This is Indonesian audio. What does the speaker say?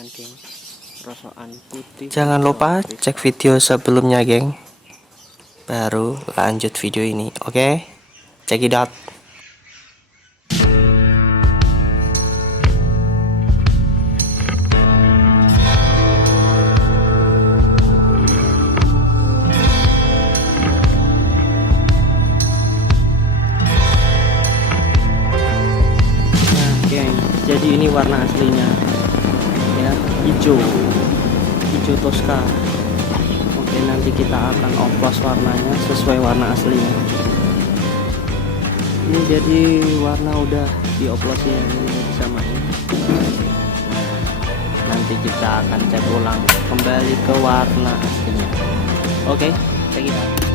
lumayan geng, rosokan putih. Jangan lupa cek video sebelumnya geng, baru lanjut video ini. Oke, check it out. Jadi ini warna aslinya ya, hijau toska. Oke, nanti kita akan oplos warnanya sesuai warna aslinya. Ini jadi warna udah dioplosin ini sama ini. Nanti kita akan cek ulang kembali ke warna aslinya. Oke, cek it out.